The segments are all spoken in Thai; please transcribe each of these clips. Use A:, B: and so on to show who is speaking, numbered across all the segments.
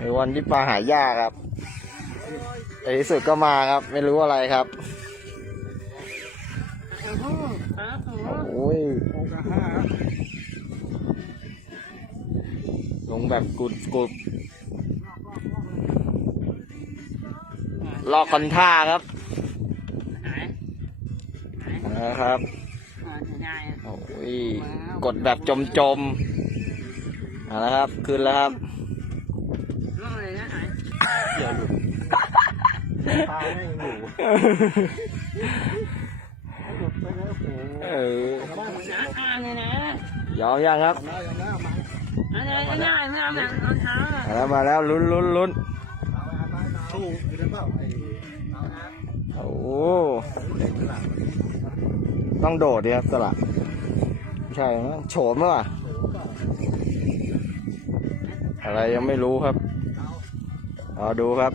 A: ในวันที่ปลาหายากครับในที่สุดก็มาครับ ไม่รู้อะไรครับโอ้ยลงแบบกุดกุดลอกคอนท่าครับ
B: นะ
A: ครับโอ้ยกดแบบจมจมๆเอาละครับ ขึ้นแล้วครับ
B: ไหน
C: ตาไม่ยังอยู่หลุดไปแล้วโอ้โห
A: เออ
B: นะอ่านเลยนะ
A: ยอมยังครับ
C: ทำได้ยังได้เอามา
B: อันนี้ก็ง่ายไม่เอาแบบรองเท้าอะ
A: มาแล้วมาแล้วลุ้นลุ้นลุ้น
C: เอาอาไปตู้อยู่ในเปล่าไอ้เอาน้
A: โอ้ำ
C: เด็กหลัง
A: ต้องโดดดิครับสละไม่ใช่มั้งโฉมหรือเปล่าอะไรยังไม่รู้ครับ รอดูครับ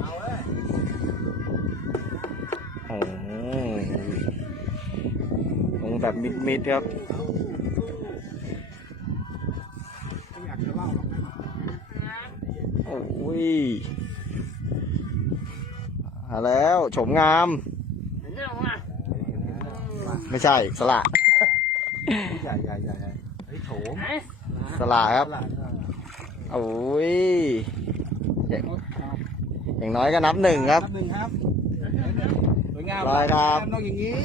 C: เอาเว้ย
A: โอ้โหลงแบบมิดมิดๆครับ
C: ไม่อยากจะเล่าหรอกนะ
A: โอ้ยมาแล้วโฉมงาม
B: เรื่องว่า
A: ไม่ใช่ สละ
C: ใหญ่ใหญ่ใหญ่ไอ้โถม
B: ไหน
A: สละครับ
C: หลาน
A: โอ้ย อย่างอย่างน้อยก็นับหนึ่งครับ
C: หนึ่งครับสวยงาม
A: ร้อยครับ
C: ต้องอย่างนี้